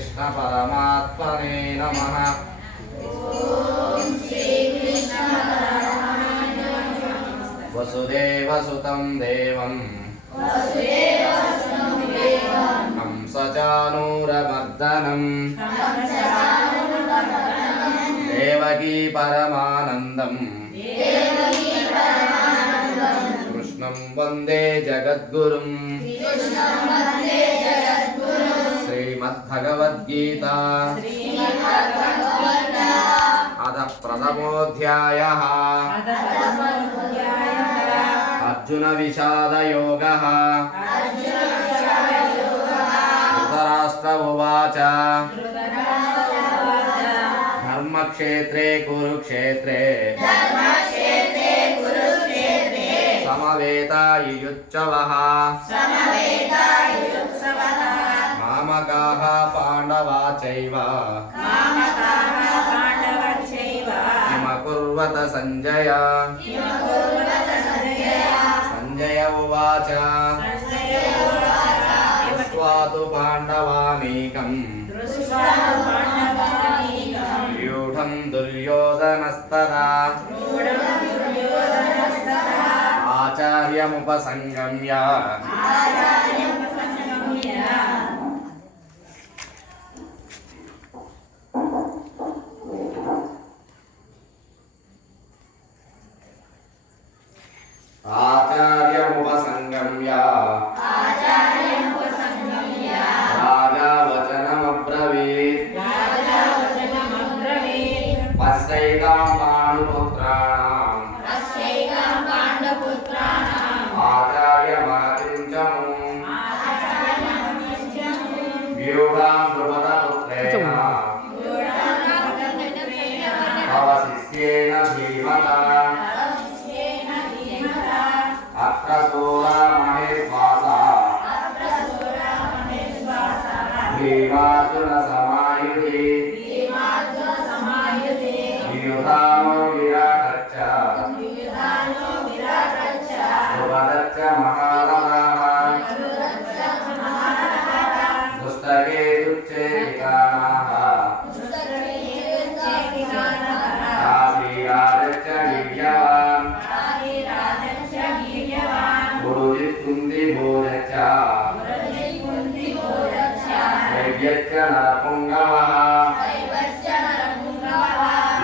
कृष्ण परमात्मने नमः। वसुदेवसुतं देवं हंसचानूरमर्दनं देवकी परमानन्दं कृष्णं वन्दे जगद्गुरुं। श्रीमद्भगवद्गीता अथ प्रथमोऽध्यायः अर्जुन विषाद योगः। धृतराष्ट्र उवाच धर्मक्षेत्रे कुरुक्षेत्रे समवेतायुयुत्सवः मामकाः पाण्डवा चैव किमकुर्वत संजय। संजय उवाच दृष्ट्वा तु पाण्डवानीकं व्यूढं दुर्योधनस्तदा आचार्यमुपसंगम्य राजा वचनमब्रवीत् पश्यैतां पाण्डुपुत्राणाम् आचार्यमहतिञ्चमुं व्यूढां द्रुपदपुत्रेण तव शिष्येन धीमता अक्रसूरा महेश्वासा भीमार्जुन समायुधि युधानो विराटच्च ध्रुवदच्च महारथाः दुष्टकेतुश्चेकितानाः काशीराजच्च वीर्यवान् कुरुजित्कुन्दिभोजश्च शैव्यश्च नरपुङ्गवः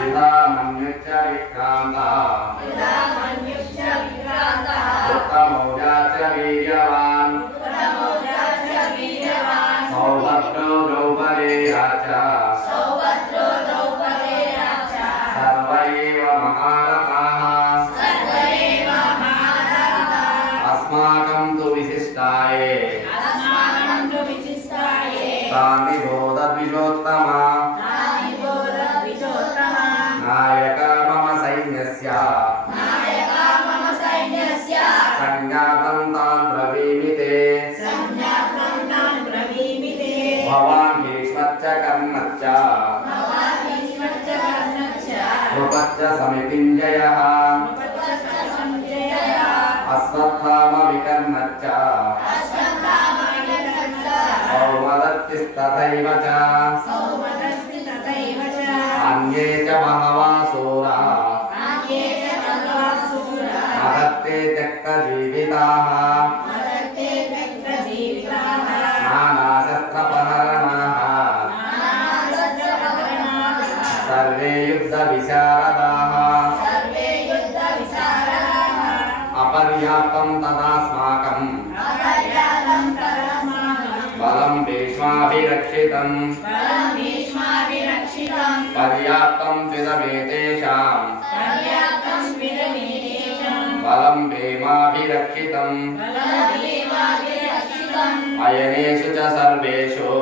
युधामन्युश्च विक्रान्तः उत्तमौजाश्च वीर्यवान् सौभद्रो द्रौपदेया च सर्व एव महारथाः अस्माकं तु विशिष्टाये तानि बोधद्विजोत्तमा नायक मम सैन्यस्य संज्ञातं तान् ब्रवीमि ते भवान् भीष्मश्च कर्णश्च कृपश्च समितिञ्जयः अश्वत्थाम विकर्णश्च सौमदत्तिस्तथैव च अन्ये च बहवः शूरा मदत्ते त्यक्तजीविताः नानाशस्त्रपहरणाः सर्वे युद्धविशारदाः अपर्याप्तं तदास्माकं बलं भीष्माभिरक्षितं पर्याप्तं त्विदमेतेषां बलं भीमाभिरक्षितं अयनेषु च सर्वेषु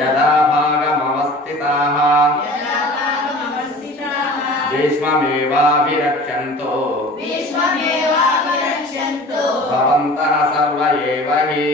यदा भागमवस्थिताः भीष्ममेवाभिरक्षन्तो भवन्तः सर्व एव हि